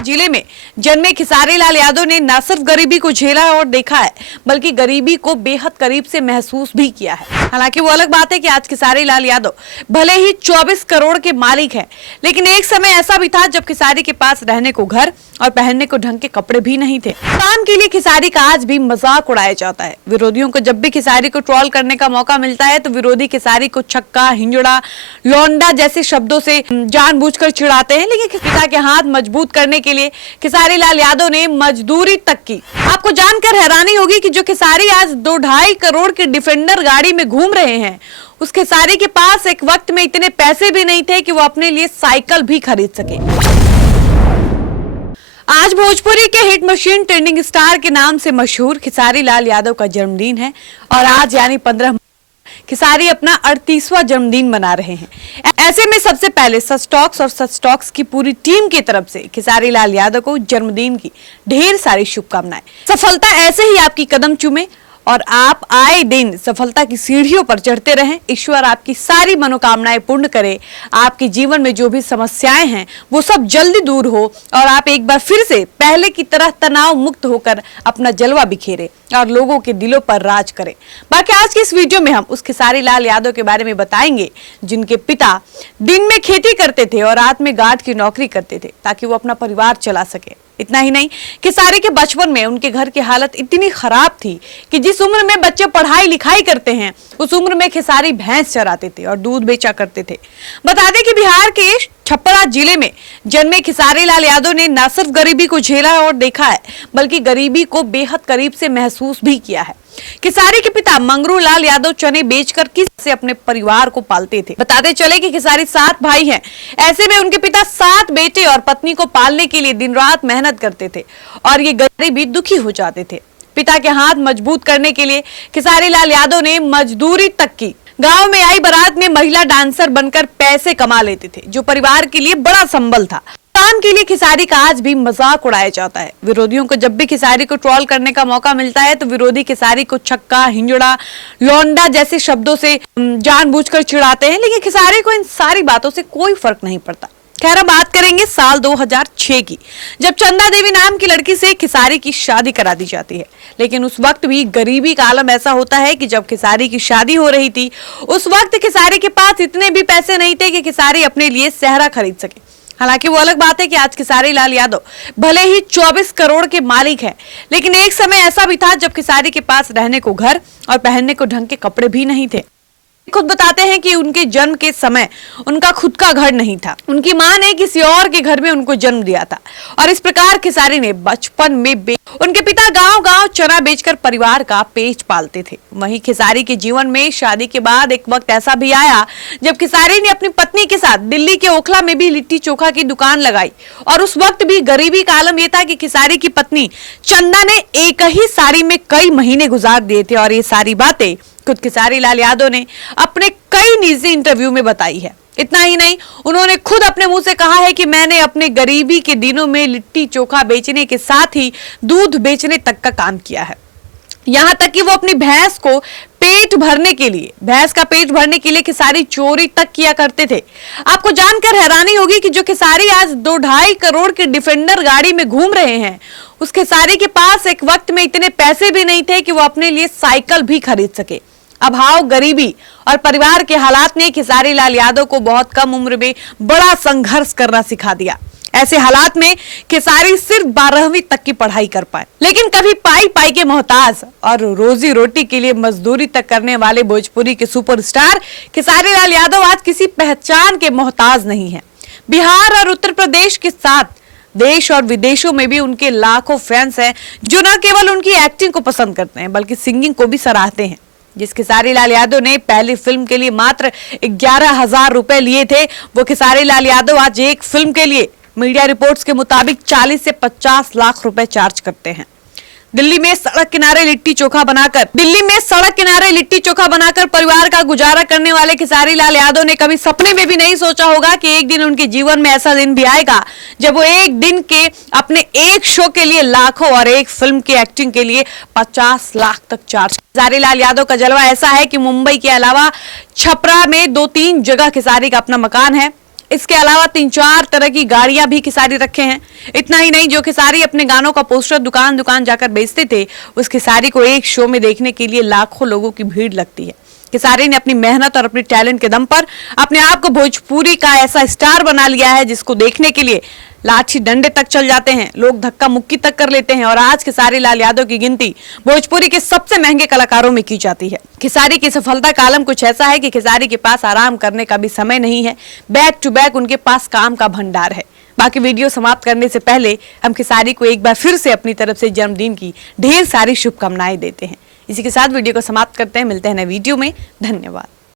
जिले में जन्मे खेसारी लाल यादव ने न सिर्फ गरीबी को झेला और देखा है, बल्कि गरीबी को बेहद करीब से महसूस भी किया है। हालांकि वो अलग बात है कि आज खेसारी लाल यादव भले ही 24 करोड़ के मालिक हैं, लेकिन एक समय ऐसा भी था जब खेसारी के पास रहने को घर और पहनने को ढंग के कपड़े भी नहीं थे। काम के लिए खेसारी का आज भी मजाक उड़ाया जाता है। विरोधियों को जब भी खेसारी को ट्रोल करने का मौका मिलता है तो विरोधी खेसारी को छक्का, हिंजड़ा, लौंडा जैसे शब्दों से जानबूझकर चिढ़ाते हैं। लेकिन पिता के हाथ मजबूत करने के लिए खेसारी लाल यादव ने मजदूरी तक की। आपको जानकर हैरानी होगी कि जो खेसारी आज 2-2.5 करोड़ की डिफेंडर गाड़ी में घूम रहे हैं, उस खेसारी के पास एक वक्त में इतने पैसे भी नहीं थे कि वो अपने लिए साइकिल भी खरीद सके। आज भोजपुरी के हिट मशीन ट्रेंडिंग स्टार के नाम से मशहूर खेसारी लाल यादव का जन्मदिन है और आज यानी 15 खेसारी अपना 38वां जन्मदिन मना रहे हैं। ऐसे में सबसे पहले सच टॉक्स और सच टॉक्स की पूरी टीम की तरफ से खेसारी लाल यादव को जन्मदिन की ढेर सारी शुभकामनाएं। सफलता ऐसे ही आपकी कदम चूमे और आप आए दिन सफलता की सीढ़ियों पर चढ़ते रहें। ईश्वर आपकी सारी मनोकामनाएं पूर्ण करे। आपके जीवन में जो भी समस्याएं हैं वो सब जल्दी दूर हो और आप एक बार फिर से पहले की तरह तनाव मुक्त होकर अपना जलवा बिखेरे और लोगों के दिलों पर राज करें। बाकी आज की इस वीडियो में हम उस खेसारी लाल यादव के बारे में बताएंगे जिनके पिता दिन में खेती करते थे और रात में गार्ड की नौकरी करते थे ताकि वो अपना परिवार चला सके। इतना ही नहीं, खेसारी के बचपन में उनके घर की हालत इतनी खराब थी कि जिस उम्र में बच्चे पढ़ाई लिखाई करते हैं उस उम्र में खेसारी भैंस चराते थे और दूध बेचा करते थे। बता दें कि बिहार के छपरा जिले में जन्मे खेसारी लाल यादव ने न सिर्फ गरीबी को झेला और देखा है, बल्कि गरीबी को बेहद करीब से महसूस भी किया है। खेसारी के पिता मंगरू लाल यादव चने बेचकर किसी अपने परिवार को पालते थे। बताते चले कि खेसारी 7 भाई हैं। ऐसे में उनके पिता 7 बेटे और पत्नी को पालने के लिए दिन रात मेहनत करते थे और ये गरीबी दुखी हो जाते थे। पिता के हाथ मजबूत करने के लिए खेसारी लाल यादव ने मजदूरी तक की। गांव में आई बारात में महिला डांसर बनकर पैसे कमा लेते थे, जो परिवार के लिए बड़ा संबल था। काम के लिए खेसारी का आज भी मजाक उड़ाया जाता है। विरोधियों को जब भी खेसारी को ट्रोल करने का मौका मिलता है तो विरोधी खेसारी को छक्का, हिंजड़ा, लौंडा जैसे शब्दों से जानबूझकर चिढ़ाते हैं। लेकिन खेसारी को इन सारी बातों से कोई फर्क नहीं पड़ता। खैर, बात करेंगे साल 2006 की, जब चंदा देवी नाम की लड़की से खेसारी की शादी करा दी जाती है। लेकिन उस वक्त भी गरीबी का आलम ऐसा होता है कि जब खेसारी की शादी हो रही थी उस वक्त खेसारी के पास इतने भी पैसे नहीं थे कि खेसारी अपने लिए सेहरा खरीद सके। हालांकि वो अलग बात है कि आज खेसारी लाल यादव भले ही 24 करोड़ के मालिक हैं, लेकिन एक समय ऐसा भी था जब खेसारी के पास रहने को घर और पहनने को ढंग के कपड़े भी नहीं थे। खुद बताते हैं कि उनके जन्म के समय उनका खुद का घर नहीं था। उनकी मां ने किसी और के घर में उनको जन्म दिया था और इस प्रकार खेसारी ने बचपन में उनके पिता गांव-गांव चना बेचकर परिवार का पेट पालते थे। वहीं खेसारी के जीवन में शादी के बाद एक वक्त ऐसा भी आया जब खेसारी ने अपनी पत्नी के साथ दिल्ली के ओखला में भी लिट्टी चोखा की दुकान लगाई और उस वक्त भी गरीबी का आलम यह था कि खेसारी की पत्नी चंदा ने एक ही साड़ी में कई महीने गुजार दिए थे और ये सारी बातें खुद खेसारी लाल यादव ने अपने कई निजी इंटरव्यू में बताई है। इतना ही नहीं, उन्होंने खुद अपने मुंह से कहा है कि मैंने अपने गरीबी के दिनों में लिट्टी चोखा बेचने के साथ ही दूध बेचने तक का काम किया है। यहाँ तक कि वो अपनी भैंस का पेट भरने के लिए खेसारी चोरी तक किया करते थे। आपको जानकर हैरानी होगी कि जो खेसारी आज 2-2.5 करोड़ की डिफेंडर गाड़ी में घूम रहे हैं, उस खेसारी के पास एक वक्त में इतने पैसे भी नहीं थे कि वो अपने लिए साइकिल भी खरीद सके। अभाव, गरीबी और परिवार के हालात ने खेसारी लाल यादव को बहुत कम उम्र में बड़ा संघर्ष करना सिखा दिया। ऐसे हालात में खेसारी सिर्फ 12वीं तक की पढ़ाई कर पाए, लेकिन कभी पाई के मोहताज और रोजी रोटी के लिए मजदूरी तक करने वाले भोजपुरी के सुपरस्टार खेसारी लाल यादव आज किसी पहचान के मोहताज नहीं है। बिहार और उत्तर प्रदेश के साथ देश और विदेशों में भी उनके लाखों फैंस हैं जो न केवल उनकी एक्टिंग को पसंद करते हैं बल्कि सिंगिंग को भी सराहते हैं। जिस खेसारी लाल यादव ने पहली फिल्म के लिए मात्र 11,000 रुपए लिए थे, वो खेसारी लाल यादव आज एक फिल्म के लिए मीडिया रिपोर्ट्स के मुताबिक 40 से 50 लाख रुपए चार्ज करते हैं। दिल्ली में सड़क किनारे लिट्टी चोखा बनाकर परिवार का गुजारा करने वाले खेसारी लाल यादव ने कभी सपने में भी नहीं सोचा होगा कि एक दिन उनके जीवन में ऐसा दिन भी आएगा जब वो एक दिन के अपने एक शो के लिए लाखों और एक फिल्म की एक्टिंग के लिए 50 लाख तक चार्ज। खेसारी लाल यादव का जलवा ऐसा है कि मुंबई के अलावा छपरा में 2-3 जगह खेसारी का अपना मकान है। इसके अलावा 3-4 तरह की गाड़ियां भी खेसारी रखे हैं। इतना ही नहीं, जो खेसारी अपने गानों का पोस्टर दुकान दुकान जाकर बेचते थे, उस खेसारी को एक शो में देखने के लिए लाखों लोगों की भीड़ लगती है। खेसारी ने अपनी मेहनत और अपनी टैलेंट के दम पर अपने आप को भोजपुरी का ऐसा स्टार बना लिया है जिसको देखने के लिए लाठी डंडे तक चल जाते हैं, लोग धक्का मुक्की तक कर लेते हैं। और आज खेसारी लाल यादव की गिनती भोजपुरी के सबसे महंगे कलाकारों में की जाती है। खेसारी की सफलता का आलम कुछ ऐसा है कि खेसारी के पास आराम करने का भी समय नहीं है, बैक टू बैक उनके पास काम का भंडार है। बाकी वीडियो समाप्त करने से पहले हम खेसारी को एक बार फिर से अपनी तरफ से जन्मदिन की ढेर सारी शुभकामनाएं देते हैं। इसी के साथ वीडियो को समाप्त करते हैं। मिलते हैं नए वीडियो में। धन्यवाद।